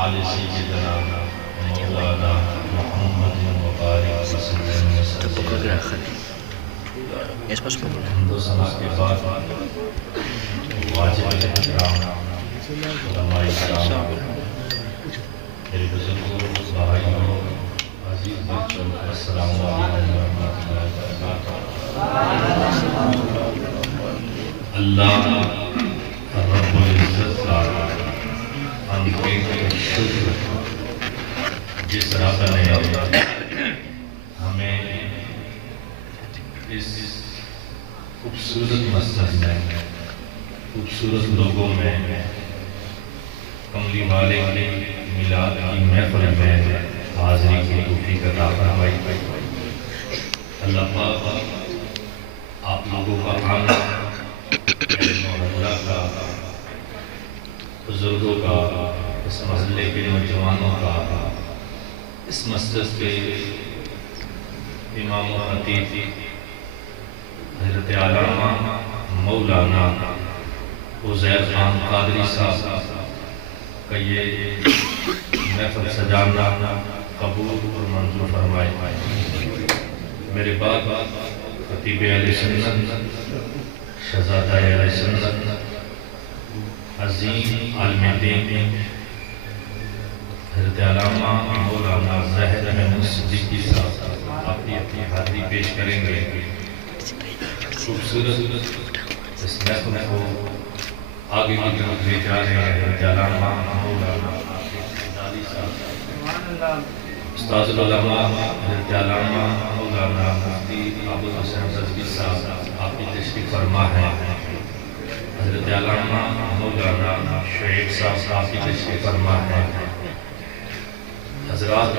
آل سیدنا مولانا محمد مبارک وسلم حمد و ثنا کے بعد واجب احترام علماء کرام، میرے بزرگوں، بھائیوں، عزیز بچوں، السلام علیکم ورحمۃ اللہ وبرکاتہ۔ اللہ رب العزت کا ہم کے شکر، جس رب نے ہمیں اس خوبصورت مسجد میں، خوبصورت لوگوں میں، کملی والے کی میلاد کی محفل میں حاضری کی توفیق عطا فرمائی۔ اللہ پاک آپ لوگوں کا آنا، میرے محلہ کا، بزرگوں کا، اس محلے کے نوجوانوں کا، اس مسجد کے امام و خطیب حضرت علامہ مولانا عزیر خان قادری صاحب کا یہ محفل سجانا قبول اور منظور فرمائے۔ میرے بعد خطیب اہل سنت، شہزادہ اہل سنت، عظیم عالم دین حضرت علامہ مولانا ظاہر احمد صدیقی صاحب اپنی حاضری پیش کریں گے۔ خوبصورت اس محفل کو آگے کی طرف لے جا رہے ہیں حضرت علامہ مولانا استاذ العلماء حضرت علامہ مولانا مفتی عبد الحسین رضوی صاحب، آپ کی تشریف فرما ہے۔ حضرت علامہ مولانا شعیب صاحب، آپ کی تشریف فرما ہے۔ حضرات،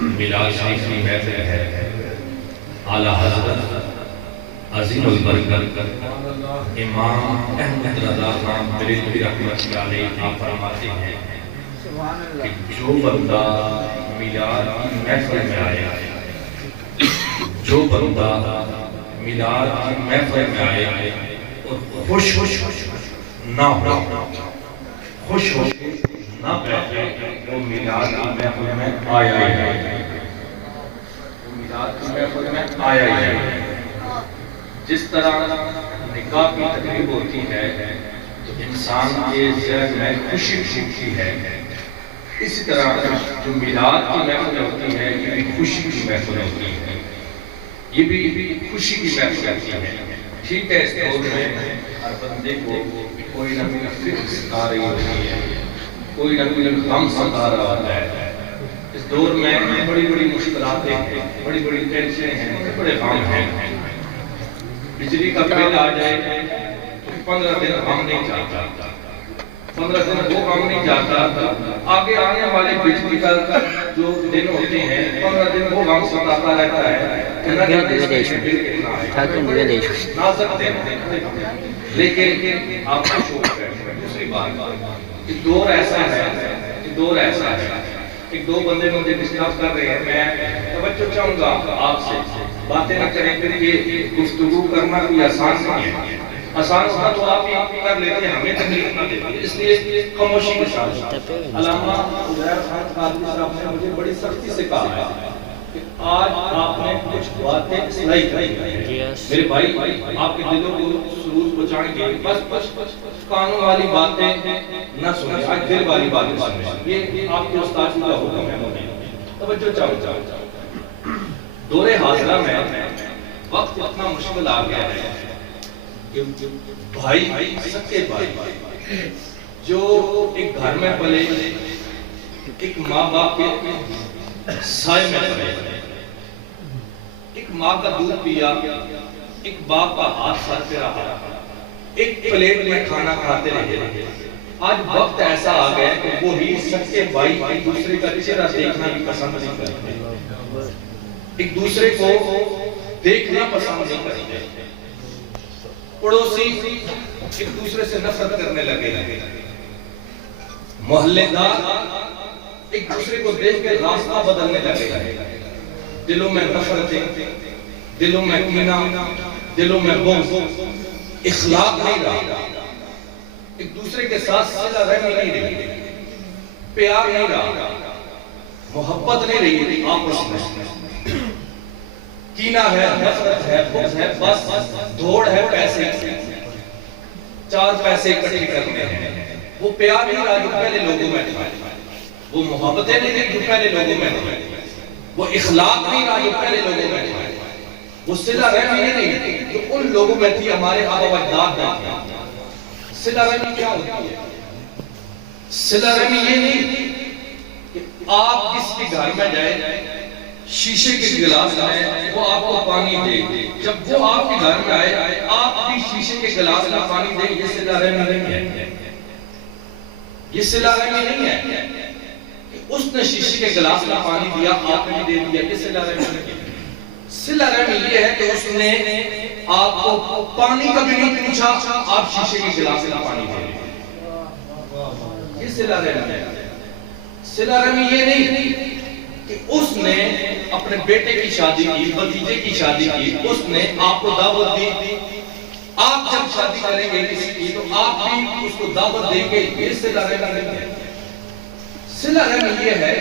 میلاد شریف کی محفل ہے، اعلیٰ حضرت عظیم البرکت امام احمد رضا خان بریلوی رحمۃ اللہ علیہ فرماتے ہیں کہ جو بندہ میلاد کی محفل میں آیا، جو بندہ میلاد کی محفل میں آیا اور خوش نہ ہو، خوش ہو نہ بیٹھے، وہ میلاد کی محفل میں آیا ہے، میلاد کی محفل میں آیا ہے۔ جس طرح نکاح کی تقریب ہوتی ہے تو انسان کے ذہن میں خوشی ہوتی ہے، اسی طرح جو میلاد کی محفل ہوتی ہے یہ بھی خوشی کی محفل ہوتی ہے، یہ بھی خوشی کی محفل ہوتی ہے۔ ٹھیک ہے، اس دور میں ہر بندے کو کوئی نہ کوئی فکر ستا رہی ہوتی ہے، کوئی نہ کوئی غم ستا رہا ہوتا ہے۔ اس دور میں بڑی بڑی مشکلات ہیں، بڑی بڑی ٹینشنیں ہیں، بڑے غم ہیں۔ بجلی کا بل آ جائے تو 15 دن غم نہیں جاتا، 15 دن وہ غم نہیں جاتا، آگے آنے والے بجلی کا جو دن ہوتے ہیں 15 دن وہ غم ستاتا رہتا ہے۔ نازک دن، لیکن آپ کو شوق ہے۔ دوسری بات، ایک دور ایسا ہے، ایک دو بندے مجھے ڈسکس کر رہے ہیں، میں توجہ چاہوں گا آپ سے، باتیں نہ کریں، پھر یہ گفتگو کرنا کوئی آسان نہیں ہے۔ آسان ہوتا تو آپ ہی کر لیتے ہیں، ہمیں تکلیف نہ دیتے، اس لیے خاموشی کے ساتھ۔ علامہ عزیر خان قادری صاحب نے مجھے بڑی سختی سے کہا ہے کہ آج آپ نے کچھ باتیں اصلاحی کی ہیں۔ میرے بھائی، آپ کے دلوں کو سرور پہنچائیں گے، بس قانون والی باتیں نہ سنیں، آج دل والی باتیں سنیں، یہ آپ کے استاد کا حکم ہے۔ توجہ چاہو۔ دور حاضرہ میں وقت اتنا مشکل آ گیا ہے کہ بھائی، سکے بھائی جو ایک گھر میں پلے، ایک ماں باپ کے سائے میں پلے، ایک ماں کا دودھ پیا، ایک باپ کا ہاتھ سر پہ رہا، ایک پلیٹ میں کھانا کھاتے رہے۔ آج وقت ایسا آ گیا کہ وہی سکے بھائی ایک دوسرے کا چہرہ دیکھنا بھی پسند نہیں کرتے، ایک دوسرے کو دیکھنا پسند نہیں کرتے، پڑوسی ایک دوسرے سے نفرت کرنے لگے، محلے دار ایک دوسرے کو دیکھ کے راستہ بدلنے لگے، دلوں میں نفرتیں، دلوں میں کینہ، دلوں میں بغض، اخلاق نہیں رہا، ایک دوسرے کے ساتھ صلہ رحمی نہیں رہی۔ پیار نہیں رہا، محبت نہیں رہی آپس میں، کینہ ہے، نفرت ہے، بغض ہے، بس دوڑ ہے پیسے، چار پیسے اکٹھے کرنے ہیں۔ وہ پیار نہیں رہا جو پہلے لوگوں میں تھا، وہ محبتیں نہیں رہی جو پہلے لوگوں میں تھا، وہ اخلاق نہیں رہا جو پہلے لوگوں میں تھا، وہ صلہ رحمی نہیں رہی جو ان لوگوں میں تھی ہمارے آبا و اجداد میں۔ صلہ رحمی کیا ہوتی ہے؟ صلہ رحمی یہ نہیں کہ آپ کس کے گھر میں جائیں، شیشے کے گلاس میں وہ آپ کو پانی دے، جب وہ آپ کے گھر میں آئے آپ بھی شیشے کے گلاس میں پانی دیں، یہ صلہ رحمی نہیں ہے۔ یہ صلہ رحمی نہیں ہے کہ اس نے شیشے کے گلاس میں پانی دیا آپ نے بھی دے دیا، یہ صلہ رحمی نہیں ہے۔ صلہ رحمی یہ ہے کہ اس نے آپ کو پانی کا بھی نہیں پوچھا، آپ شیشے کے گلاس میں پانی دے دیا، یہ صلہ رحمی ہے۔ صلہ رحمی یہ نہیں کہ اس نے اپنے بیٹے کی شادی کی، بھتیجے کی شادی کی، اس نے آپ کو دعوت دی، آپ جب شادی کریں گے کسی کی تو آپ بھی اس کو دعوت دیں گے، یہ صلہ رحمی نہیں ہے۔ صلہ رحمی یہ ہے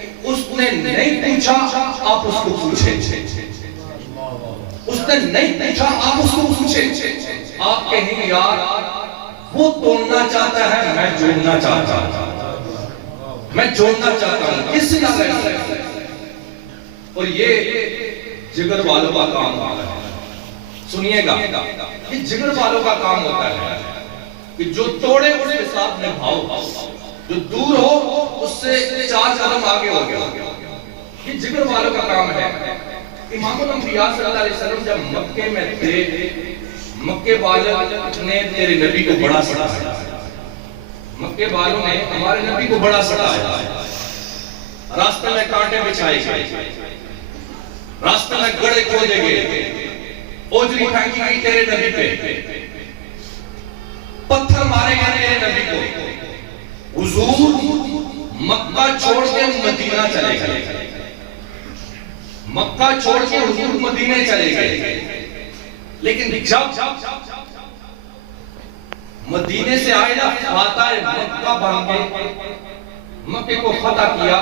کہ اس نے نہیں پوچھا آپ اس کو پوچھیں، اس نے نہیں پوچھا آپ اس کو پوچھیں، آپ کہیں یار وہ توڑنا چاہتا ہے میں جوڑنا چاہتا ہوں، میں جوڑنا چاہتا ہوں، یہ صلہ رحمی ہے۔ اور یہ جگر والوں کا کام ہوتا ہے، سنیے گا، یہ جگر والوں کا کام ہوتا ہے کہ جو توڑے اس کے ساتھ نبھاؤ، جو دور ہو اس سے چار قدم آگے ہو گیا، یہ جگر والوں کا کام ہے۔ امام الانبیاء صلی اللہ علیہ وسلم جب مکے میں تھے، مکے والوں نے تیرے نبی کو بڑا سڑایا، مکے والوں نے ہمارے نبی کو بڑا سڑایا، راستے میں کانٹے بچھائے گئے، راستے میں گڑھے کھودے گئے، اوجری پھینکی گئی تیرے نبی پہ، پتھر مارے گئے تیرے نبی کو، حضور مکہ چھوڑ کے مدینہ چلے گئے، مکہ چھوڑ کے حضور مدینہ چلے گئے، لیکن جب مدینے سے آئے نا فاتح مکہ بن گئے، مکے کو فتح کیا،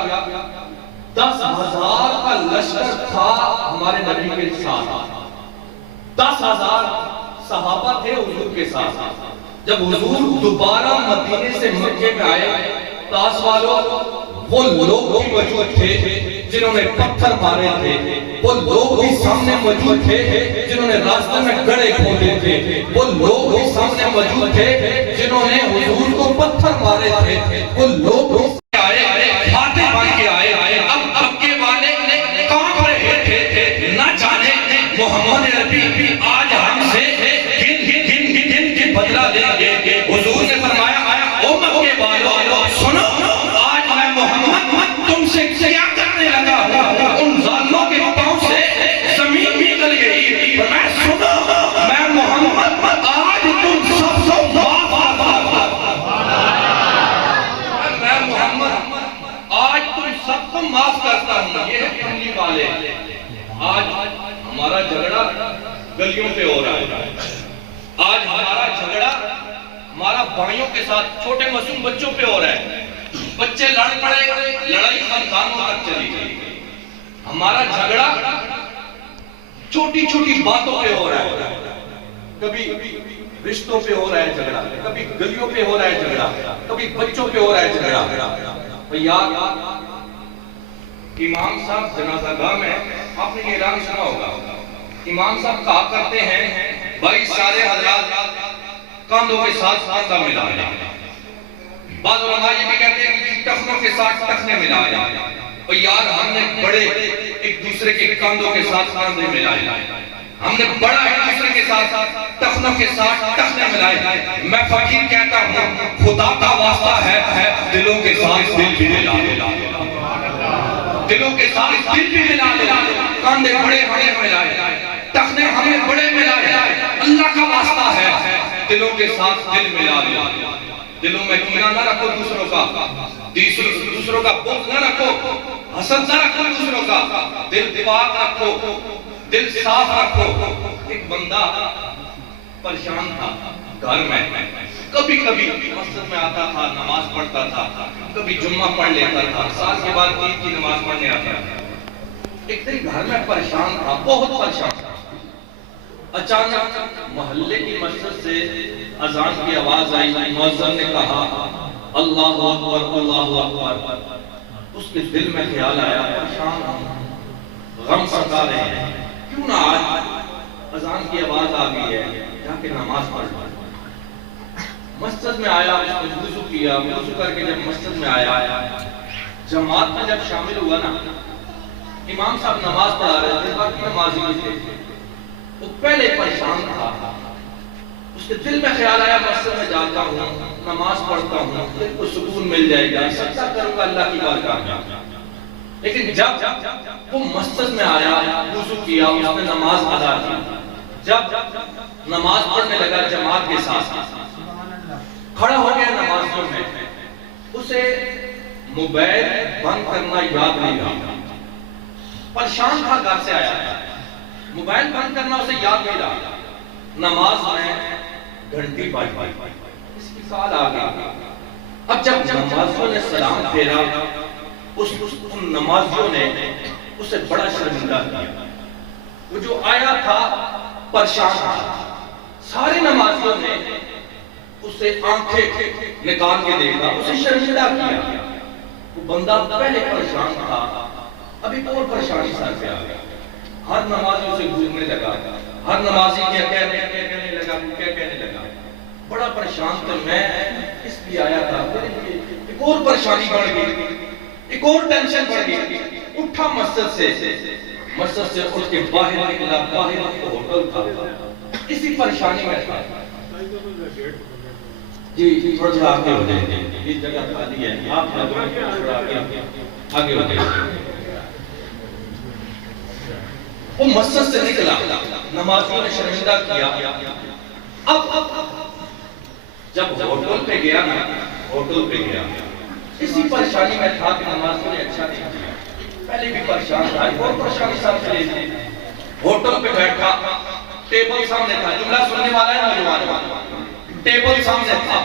10,000 کا لشکر تھا ہمارے نبی کے ساتھ، 10,000 صحابہ تھے حضور کے ساتھ۔ جب حضور دوبارہ مدینے سے مکے میں آئے، تاس والوں وہ لوگ بھی موجود تھے جنہوں نے پتھر مارے تھے، وہ لوگ بھی سامنے موجود تھے جنہوں نے راستے میں گڑھے کھودے تھے، وہ لوگ بھی سامنے موجود تھے جنہوں نے حضور کو پتھر مارے تھے، وہ لوگ بھی آئے فاتح بن کے آئے۔ اب مکے والے کہاں رہے تھے نہ جانے، محمد عربی آج ہم سے گن کے بدلہ لیں گے۔ حضور نے فرمایا او مکے والوں سنو، آج میں محمد تم سے کیا کرنے لگا ہوں، ان ظالموں کے پاؤں سے زمین نکل گئی، میں سنو میں محمد آج تم سب کو معاف میں محمد آج تم سب کو معاف کرتا ہوں۔ یہ ہے کملی والے، آج ہمارا جھگڑا گلیوں پہ ہو رہا ہے، آج ہمارا جھگڑا ہمارا بھائیوں کے ساتھ چھوٹے معصوم بچوں پہ ہو رہا ہے، بچے لڑ پڑے، لڑائی خاندانوں تک چلی گئی، ہمارا جھگڑا چھوٹی چھوٹی باتوں پہ ہو رہا ہے، کبھی رشتوں پہ ہو رہا ہے جھگڑا، کبھی گلیوں پہ ہو رہا ہے جھگڑا، کبھی بچوں پہ ہو رہا ہے جھگڑا۔ یاد امام صاحب جنازہ گاہ میں آپ نے یہ اعلان سنا ہوگا، امام صاحب کہا کرتے ہیں بھائی سارے حضرات کاندھوں کے ساتھ کاندھا ملایا، بعض علماء یہ بھی کہتے ہیں کہ ٹخنوں کے ساتھ ٹخنے ملایا، اور یار ہم نے بڑے ایک دوسرے کے کاندھوں کے ساتھ کاندھے ملائے، ہم نے بڑا ایک دوسرے کے ساتھ ٹخنوں کے ساتھ ٹخنے ملائے۔ میں فقیر کہتا ہوں خدا کا واسطہ ہے دلوں کے ساتھ دل بھی ملا لے، دلوں کے ساتھ دل بھی ملا لے، کاندھے بڑے بڑے ملائے، ٹخنے ہمیں بڑے ملائے، اللہ کا واسطہ ہے دلوں کے ساتھ دل ملا لے۔ دلوں میں کینہ نہ رکھو دوسروں کا، دوسروں کا بغض نہ رکھو، حسد نہ رکھو دوسروں کا، دل پاک رکھو، دل صاف رکھو۔ ایک بندہ پریشان تھا، گھر میں کبھی کبھی مسجد میں آتا تھا، نماز پڑھتا تھا، کبھی جمعہ پڑھ لیتا تھا، سال کے بعد عید کی نماز پڑھنے آتا تھا۔ ایک دن گھر میں پریشان تھا، بہت پریشان تھا۔ اچانک محلے کی مسجد سے اذان کی آواز آئی، مؤذن نے کہا اللہ اکبر اللہ اکبر۔ اس کے دل میں خیال آیا پریشان غم ستا رہے ہیں، کیوں نہ آج اذان کی آواز آ گئی ہے جا کے نماز پڑھ لوں۔ مسجد میں آیا، اس نے وضو کیا، وضو کر کے جب مسجد میں آیا، جماعت میں جب شامل ہوا نا، امام صاحب نماز پڑھا رہے تھے، باقی نمازی تھے، وہ پہلے پریشان تھا۔ اس کے دل میں خیال آیا مسجد میں جاتا ہوں، نماز پڑھتا ہوں، دل کو سکون مل جائے گا، سجدہ کروں گا اللہ کی بارگاہ میں۔ لیکن جب وہ مسجد میں آیا، وضو کیا، اس نے نماز ادا کی، جب نماز پڑھنے لگا جماعت کے ساتھ، کھڑا ہو گیا نمازوں میں، اسے موبائل بند کرنا یاد نہیں رہا۔ پریشان تھا، گھر سے آیا تھا، موبائل بند کرنا اسے یاد نہیں رہا۔ نماز میں گھنٹی بج، اس کی سال آ گئی۔ اب جب نمازیوں نے سلام پھیرا، ان نمازیوں نے اسے بڑا شرمندہ کیا۔ وہ جو آیا تھا پریشان تھا، سارے نمازیوں نے اسے آنکھیں نکال کے دیکھا، اسے شرمندہ کیا۔ وہ بندہ پہلے پریشان تھا، ابھی اور پریشانی سر پہ آ گیا۔ ہر نمازی اسے گھومنے لگا، ہر نمازی کیا کہنے لگا، بڑا پریشان تھا میں، اس لیے آیا تھا، ایک اور پریشانی بڑھ گئی، ایک اور ٹینشن بڑھ گئی۔ اٹھا مسجد سے اٹھ کے باہر نکلا، باہر ہوٹل تھا، اسی پریشانی میں تھا۔ جی تھوڑا سا آگے ہو جائے، یہ جگہ خالی ہے، آپ تھوڑا آگے ہو جائے۔ وہ مسجد سے نکلا، نمازیوں نے شرمندہ کیا۔ اب جب ہوٹل پہ گیا نا، اسی پریشانی میں تھا کہ نمازیوں نے اچھا نہیں کیا، پہلے بھی پریشان تھا، اور پریشانی ساتھ چلے گی۔ ہوٹل پہ بیٹھا، ٹیبل سامنے تھا، جملہ سننے والا ہے نوجوان، ٹیبل سامنے تھا،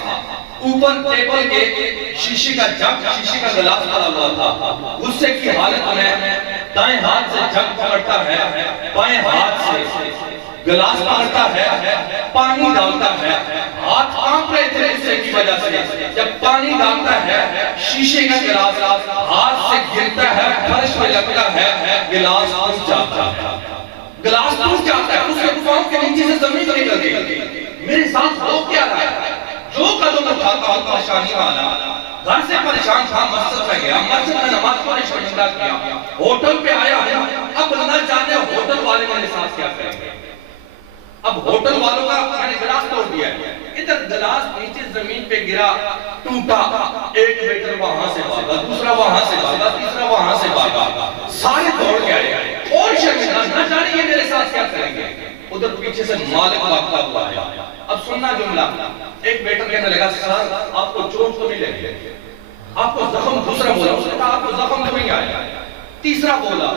اوپر ٹیبل کے شیشے کا جگ، شیشے کا گلاس پڑا ہوا تھا۔ غصے کی حالت میں دائیں ہاتھ سے جگ پکڑتا ہے، بائیں ہاتھ سے گلاس پکڑتا ہے، پانی ڈالتا ہے، ہاتھ کانپ رہے تھے غصے کی وجہ سے۔ جب پانی ڈالتا ہے، شیشے کا گلاس ہاتھ سے گرتا ہے، فرش میں لگتا ہے، گلاس ٹوٹ جاتا ہے، گلاس ٹوٹ جاتا ہے، اس کے پاؤں کے نیچے سے زمین نکل گئی۔ میرے ساتھ ہو کیا رہا ہے؟ جو قدم اٹھاتا ہوں پریشانی والا، گھر سے پریشان تھا، مسجد میں گیا، مسجد میں نماز پڑھی، شرمندہ کیا، ہوٹل پہ آیا ہے، اب نہ جانے ہوٹل والے میرے ساتھ کیا کریں گے۔ اب ہوٹل والوں کا میں نے گلاس توڑ دیا ہے، ادھر گلاس نیچے زمین پہ گرا، ٹوٹا، ایک ویٹر وہاں سے بھاگا، دوسرا وہاں سے بھاگا، تیسرا وہاں سے بھاگا، سارے دوڑ کے آئے اور شرمندہ، نہ جانے یہ میرے ساتھ کیا کریں گے۔ ادھر پیچھے سے مالک بھاگتا ہوا ہے۔ اب سننا جملہ، ایک ویٹر کہنے لگا سر آپ کو چوٹ تو نہیں لگی، آپ کو زخم، دوسرا بولا، اس نے کہا آپ کو زخم تو نہیں آیا، تیسرا بولا،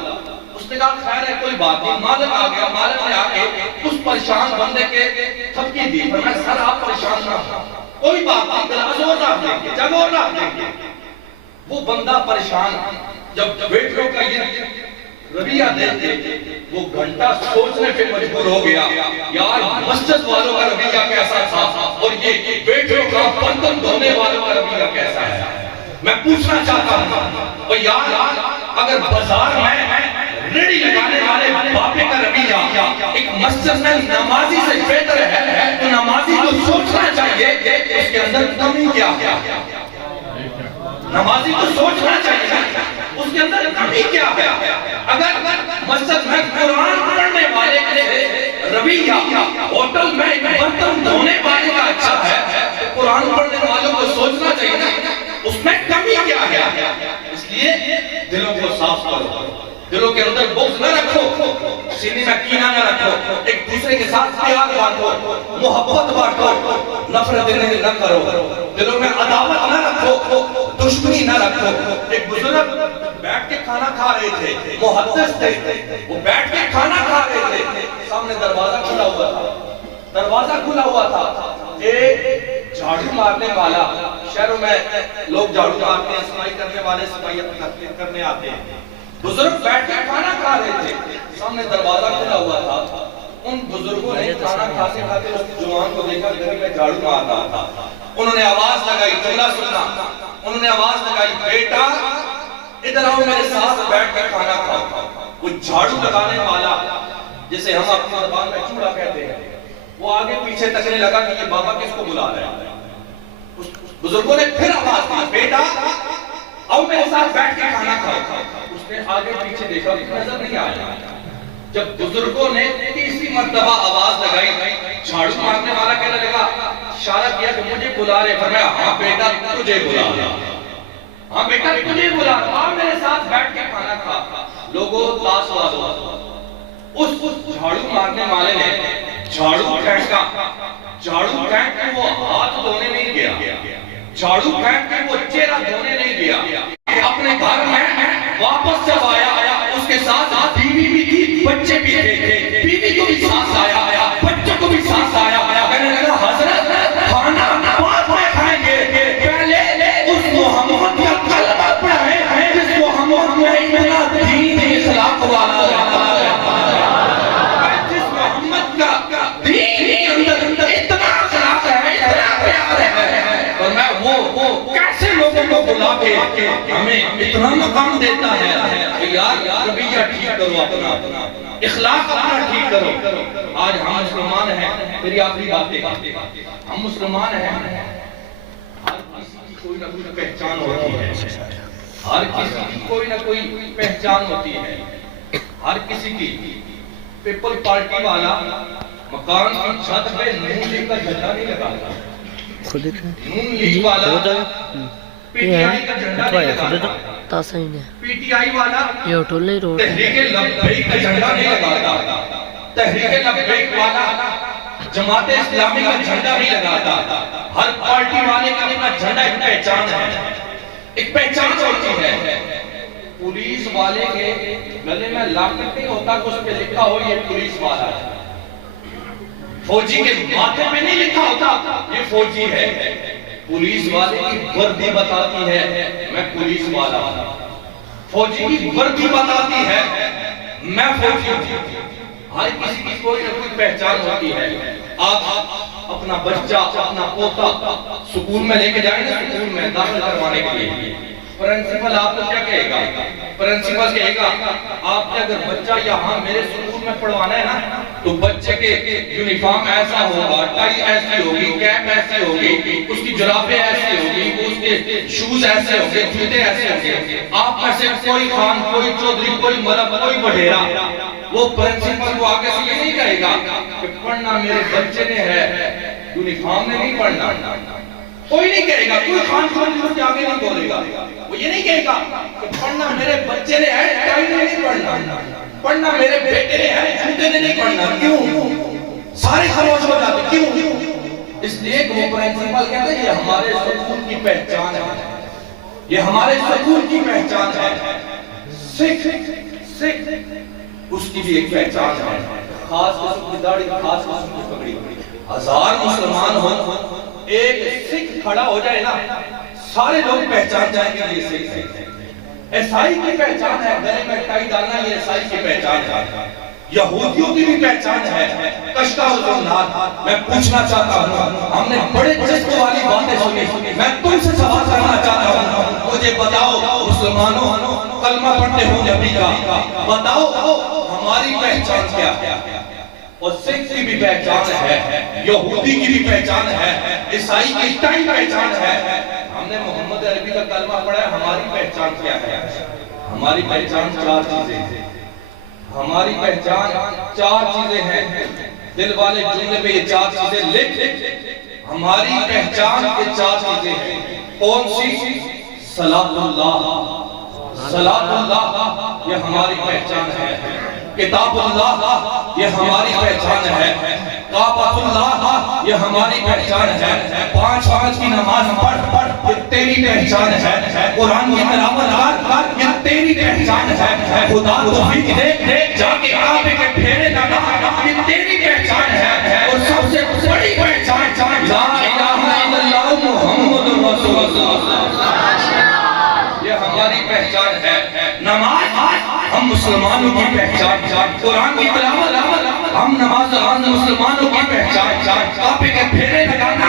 اس نے کہا خیر ہے کوئی بات نہیں۔ مالک آ گیا، مالک نے آ کے اس پریشان بندے کے تھپکی دی، فرمایا سر آپ پریشان نہ ہو، کوئی بات نہیں، گلاس اور رکھ دیں گے، جگ اور رکھ دیں گے۔ وہ بندہ پریشان، جب ویٹروں کا یہ رویہ دیکھتے وہ گھنٹہ سوچنے پہ مجبور ہو گیا، یار مسجد والوں کا رویہ کیسا تھا اور یہ ویٹروں کا برتن دھونے والوں کا رویہ کیسا ہے۔ میں پوچھنا چاہتا ہوں اور یار اگر بازار میں ریڑھی لگانے والے باپے کا رویہ ایک مسجد میں نمازی سے بہتر ہے تو نمازی کو سوچنا چاہیے اس کے اندر کمی کیا ہے۔ نمازی کو سوچنا چاہیے اس کے اندر کمی کیا ہے۔ اگر مسجد میں قرآن پڑھنے والے کے رویہ ہوٹل میں برتن دھونے والے کا اچھا ہے تو قرآن پڑھنے والوں کو سوچنا چاہیے اس میں کمی کیا ہے۔ اس لیے دلوں کو صاف کرو، دلوں کے اندر بغض نہ رکھو، سینے میں کینہ نہ رکھو، ایک دوسرے کے ساتھ پیار بانٹو، محبت بانٹو، نفرت نہ کرو، دلوں میں عداوت نہ رکھو، دشمنی نہ رکھو۔ ایک بزرگ بیٹھ کے کھانا کھا رہے تھے، محدث تھے، وہ بیٹھ کے کھانا کھا رہے تھے، سامنے دروازہ کھلا ہوا تھا، ایک جھاڑو مارنے والا، شہروں میں لوگ جھاڑو مارتے ہیں، صفائی کرنے والے صفائی کرنے آتے ہیں، بزرگ بیٹھ کے کھانا کھا رہے تھے، سامنے دروازہ کھلا ہوا تھا، ان بزرگوں نے کھانا کھاتے کھاتے اس جوان کو دیکھا گلی میں جھاڑو مار رہا تھا، انہوں نے آواز لگائی، جملہ سننا، انہوں نے آواز لگائی، بیٹا ادھر آؤ میرے ساتھ بیٹھ کر کھانا کھاؤ۔ وہ جھاڑو لگانے والا جسے ہم اپنی زبان میں چوڑا کہتے ہیں، وہ آگے پیچھے تکنے لگا کہ یہ بابا کس کو بلا رہا ہے۔ اس بزرگوں نے پھر آواز دی، بیٹا آؤ میرے ساتھ بیٹھ کے کھانا کھاؤ۔ اس نے آگے پیچھے دیکھا، نظر نہیں آیا۔ جب بزرگوں نے تیسری مرتبہ آواز لگائی، جھاڑو مارنے والا کہنے لگا، اشارہ کیا کہ مجھے بلا رہے، فرمایا ہاں بیٹا تجھے بلا رہا، ہاں بیٹا تجھے بلا رہا، آؤ میرے ساتھ بیٹھ کے کھانا کھا۔ لوگوں تاس وازو، اس جھاڑو مارنے والے نے جھاڑو پھینکا، جھاڑو پھینک کے وہ ہاتھ دھونے نہیں گیا، جھاڑو پھینک کے وہ چہرہ دھونے نہیں گیا، اپنے گھر میں واپس جب آیا اس کے ساتھ بیوی بھی تھی، بچے بھی تھے، بیوی کو بھی ساتھ آیا، بچوں کو بھی ساتھ آیا، کہنے لگا حضرت کھانا بعد میں کھائیں گے، پہلے اس محمد کا کلمہ پڑھائیں جس کو ہم میرا دین اخلاق والا، جس محمد کا دین اندر اتنا اخلاق ہے، اتنا پیار ہے، اور میں وہ کیسے لوگوں کو بلا کے ہمیں اتنا مقام دیتا ہے کہ یار رویہ ٹھیک کرو، اپنا اخلاق اپنا ٹھیک کرو۔ آج ہم مسلمان ہیں، میری آخری باتیں، ہم مسلمان ہیں، ہر کسی کی کوئی نہ کوئی پہچان ہوتی ہے، ہر کسی کی کوئی نہ کوئی پہچان ہوتی ہے، ہر کسی کی۔ پیپل پارٹی والا مکان کی چھت پہ نون لیگ کا جھنڈا نہیں لگاتا، نون لیگ والا پی ٹی آئی کا جھنڈا نہیں لگاتا، پی ٹی آئی والا تحریک لبیک کا جھنڈا نہیں لگاتا، تحریک لبیک والا جماعت اسلامی کا جھنڈا نہیں لگاتا۔ ہر پارٹی والے کا اپنا جھنڈا ایک پہچان ہے، ایک پہچان ہوتی ہے۔ پولیس والے کے گلے میں لاکٹ نہیں ہوتا کہ اس پہ لکھا ہو یہ پولیس والا ہے، فوجی کے ماتھے پہ نہیں لکھا ہوتا یہ فوجی ہے۔ پولیس والے کی وردی بتاتی ہے میں پولیس والا ہوں، فوجی کی وردی بتاتی ہے میں فوجی ہوں۔ ہر کسی کی کوئی نہ کوئی پہچان ہوتی ہے۔ آپ اپنا بچہ، اپنا پوتا سکول میں لے کے جائیں گے، سکول میں داخل کروانے کے لیے پرنسپل آپ کو کیا کہے گا؟ پرنسپل کہے گا آپ نے اگر بچہ یہاں میرے سکول میں پڑھوانا ہے نا تو بچے کے یونیفارم ایسا ہوگا، ٹائی ایسی ہوگی، کیپ ایسی ہوگی، اس کی جرابیں ایسی ہوگی، اس کے شوز ایسے ہوگے، جوتے ایسے ہوگے۔ آپ میں سے کوئی خان، کوئی چودھری، کوئی ملک، کوئی بڑھیرا وہ پرنسپل کو آگے سے یہ نہیں کہے گا کہ پڑھنا میرے بچے نے ہے، یونیفارم نے نہیں پڑھنا، کوئی نہیں کہے گا، کوئی خان کے آگے نہیں بولے گا، وہ یہ نہیں کہے گا کہ پڑھنا میرے بچے نے ہے، ٹائی نے نہیں پڑھنا، پڑھنا میرے بیٹے نے ہے، جوتے نے نہیں پڑھنا۔ کیوں؟ سارے خاموش ہو جاتے، کیوں؟ اس لیے کہ وہ پرنسپل کہتے ہیں یہ ہمارے سکول کی پہچان ہے، یہ ہمارے سکول کی پہچان ہے۔ سکھ اس کی بھی ایک پہچان ہے، خاص قسم کی داڑھی، خاص قسم کی پگڑی۔ ہزار مسلمان ہوں، ایک سکھ کھڑا ہو جائے نا سارے لوگ پہچان جائیں گے یہ سکھ ہے۔ عیسائی کی پہچان ہے، گلے میں ٹائی ڈالنا یہ عیسائی کی پہچان ہے۔ یہودیوں کی بھی پہچان ہے، کشکا و زمنات۔ میں پوچھنا چاہتا ہوں، ہم نے بڑے جذب والی باتیں سنی، میں تم سے سوال کرنا چاہتا ہوں، مجھے بتاؤ مسلمانوں کلمہ پڑھتے ہو نبی کا، بتاؤ ہماری پہچان کیا ہے؟ اور سکھ کی بھی پہچان ہے، یہودی کی بھی پہچان ہے، عیسائی کی ٹائی پہچان ہے۔ ہم نے محمد عربی کا کلمہ پڑھا ہے، ہماری پہچان کیا ہے؟ ہماری پہچان چار چیزیں ہیں، ہماری پہچان چار چیزیں ہیں۔ دل والے جملے پہ یہ چار چیزیں لکھ، ہماری پہچان یہ چار چیزیں ہیں۔ کون سی؟ صلاۃ اللہ، صلاۃ اللہ یہ ہماری پہچان ہے، کتاب اللہ یہ ہماری پہچان ہے، کعبۃ اللہ یہ ہماری پہچان ہے، پانچ وقت کی نماز پڑھ یہ تیری پہچان ہے، قرآن کی تلاوت کر یہ تیری پہچان ہے، خدا توفیق دے جا کے کعبے کے پھیرے لگا یہ تیری پہچان ہے، اور سب سے بڑی پہچان لا یہ ہماری پہچان ہے. نماز ہم مسلمانوں کی پہچان. قرآن کی تلاوت ہم نماز مسلمانوں کی پہچان. کعبے کے پھیرے لگانا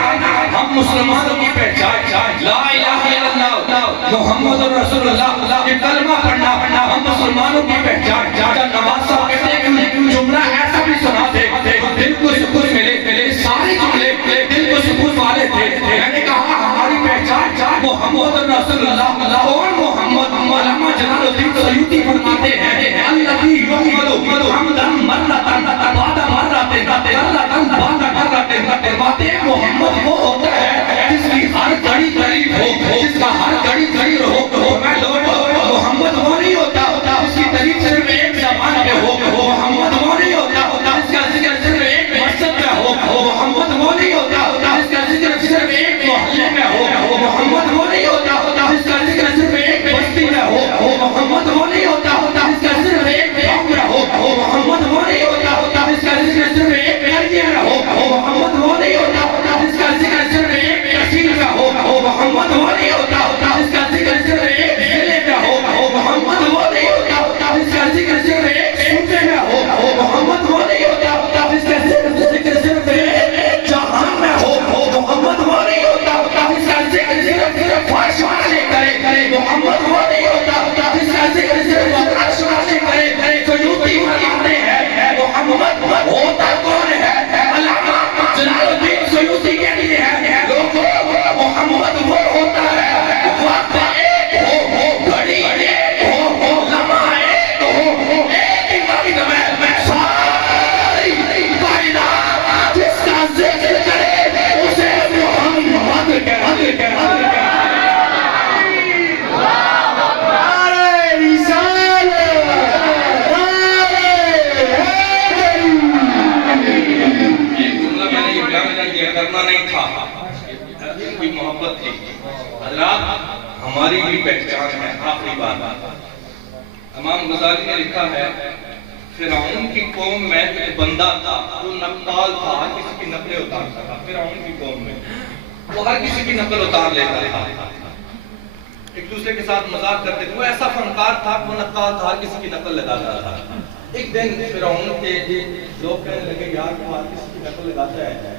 ہم مسلمانوں کی پہچان. لا الہ الا اللہ محمد رسول اللہ یہ کلمہ پڑھنا ہم مسلمانوں کی پہچان. جب نماز صاحب کہتے ہیں جملہ ایسا بھی سنا دے دل کو سکون ملے. سارے جملے دل کو سکون والے تھے. میں نے کہا ہماری پہچان محمد رسول اللہ اور محمد. علامہ جلال الدین سیوطی فرماتے ہیں الذی یحمد حمدا مرۃ بعد مرۃ فرماتے ہیں محمد وہ ہوتا ہے جس کی ہر گھڑی قریب ہو, جس کا ہر گھڑی قریب ہو. میں محمد وہ نہیں ہوتا جس کی تعریف صرف ایک زبان پہ ہو. محمد وہ نہیں ہوتا جس کا ذکر صرف ایک مقصد میں ہو. محمد وہ نہیں ہوتا جس کا ذکر صرف ایک محلے میں ہو. محمد وہ نہیں ہوتا جس کا ذکر صرف ایک بستی میں ہو. محمد وہ نہیں ہوتا جس کا صرف ایک گاؤں میں ہو. محمد وہ نہیں ہوتا جس کا ذکر صرف ایک ایریا میں ہو. محمد وہ نہیں ہوتا جس کا ذکر صرف ایک تحصیل میں ہو. محمد وہ نہیں ہوتا جس کا ذکر صرف ایک ضلع میں ہو. محمد وہ نہیں ہوتا جس کا ذکر صرف ایک صوبے میں ہو. محمد وہ نہیں ہوتا جس کا ذکر صرف ایک جہان میں ہو. محمد وہ نہیں ہوتا جس کا ذکر صرف فرش والے کرے. محمد وہ نہیں ہوتا جس کا ذکر صرف عرش والے کرے. سیوطی فرماتے ہیں محمد ہوتا کون ہے؟ علامہ جلال الدین سیوطی کے لیے ہے لوگوں محمد وہ ہوتا ہے وقت ایک ہو, گھڑی ایک ہو, لمحہ ایک ہو, ایک ہی وقت میں ساری کائنات جس کا ذکر کرے اسے محمد کہتے ہیں. کرنا نہیں تھا ان کی محبت تھی. حضرات ہماری بھی پہچان ہے. آخری بات امام غزالی نے لکھا ہے فرعون کی قوم میں ایک بندہ تھا جو نقال تھا, کسی کی نقلیں اتارتا تھا. فرعون کی قوم میں وہ ہر کسی کی نقل اتار لیتا تھا, ایک دوسرے کے ساتھ مذاق کرتے تھے. وہ ایسا فنکار تھا, وہ نقال تھا, ہر کسی کی نقل لگاتا تھا. ایک دن فرعون کے لوگ کہنے لگے یار تم ہر کسی کی نقل لگاتا ہے,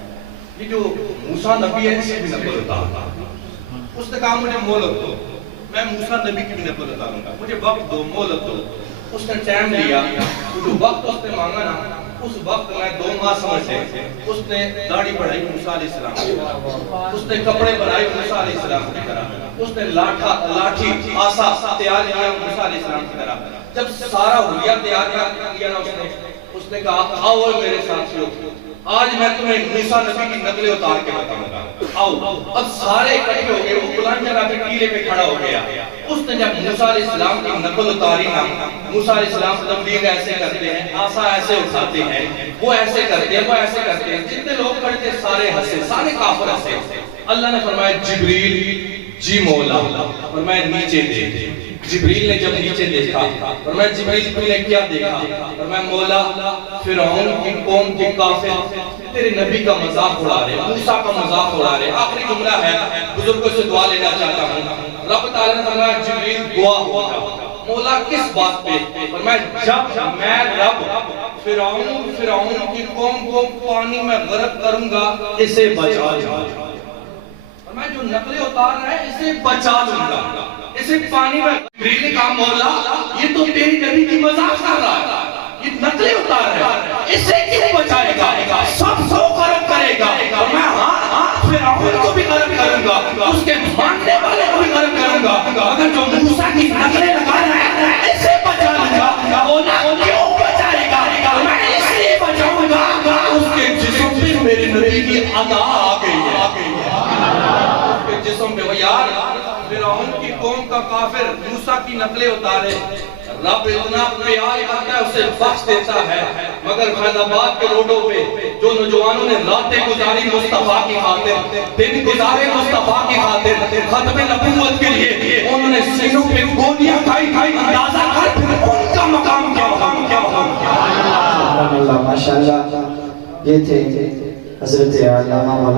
یہ جو موسیٰ نبی ہے اس کی بھی نقل اتارتا. اس نے کہا مجھے مہلت دو, میں موسیٰ نبی کی بھی نقل اتاروں گا, مجھے وقت دو, مہلت دو. اس نے ٹائم دیا, جو وقت اس نے مانگا نا اس وقت میں 2 ماہ سمجھ لے. اس نے داڑھی بڑھائی موسیٰ علیہ السلام کی طرح, اس نے کپڑے بنائے موسیٰ علیہ السلام کی طرح, اس نے لاٹھی آسا تیار کیا موسیٰ علیہ السلام کی طرح. جب سارا حلیہ تیار کیا نا اس نے کہا آؤ میرے ساتھیوں آج میں تمہیں موسیٰ نبی کی نقلیں اتار کے بتاؤں گا. آؤ. اب سارے اکٹھے ہو گئے, وہ بلند جگہ پہ ٹیلے پہ کھڑا ہو گیا. اس نے جب موسیٰ علیہ السلام کی نقل اتاری نا, موسیٰ علیہ السلام تبلیغ ایسے کرتے ہیں, آسا ایسے اٹھاتے ہیں, وہ ایسے کرتے ہیں, وہ ایسے کرتے ہیں. جتنے لوگ کھڑے تھے سارے ہنسے, سارے کافر ہنسے. اللہ نے فرمایا جبریل جی مولا, فرمایا نیچے دے. جبریل نے جب نیچے دیکھا فرمایا جبریل تم نے کیا دیکھا؟ فرمایا مولا فرعون کی قوم کے کافر تیرے نبی کا مذاق اڑا رہے, موسیٰ کا مذاق اڑا رہے. آخری جملہ ہے, بزرگوں سے دعا لینا چاہتا ہوں. رب تعالیٰ نے فرمایا جبریل دعا ہو جا. مولا کس بات پہ؟ فرمایا جب میں رب فرعون کی قوم کو پانی میں غرق کروں گا اسے بچا جا. فرمایا جو نقلیں اتار رہا ہے اسے بچا لوں گا, اسے پانی میں. جبریل نے کہا مولا یہ تو تیری نبی کی مذاق کر رہا ہے, یہ نقلیں اتار رہا ہے, اسے کیوں بچائے گا؟ سب کو غرق کرے گا. اور میں ہاں فرعون کو بھی غرق کروں گا, اس کے ماننے والے کو بھی غرق کروں گا, اگر جو موسیٰ کی نقلیں لگا رہا ہے اسے بچا لوں گا. مولا کیوں بچائے گا؟ میں اس لیے بچاؤں گا اس کے جسم پہ میرے نبی کی ادا آ گئی ہے. اس کے جسم پہ وہ یار فرعون کی قوم کا کافر موسیٰ کی نقلیں اتارے, رب اتنا پیار کرتا ہے اسے بخش دیتا ہے. مگر فیض آباد کے روڈوں پہ جو نوجوانوں نے راتیں گزاری مصطفیٰ کی خاطر, دن گزارے مصطفیٰ کی خاطر, ختم نبوت کے لیے انہوں نے سینوں پہ گولیاں کھائی, اندازہ کر ان کا مقام کیا ہوگا. ماشاءاللہ یہ تھے حضرت علامہ مولانا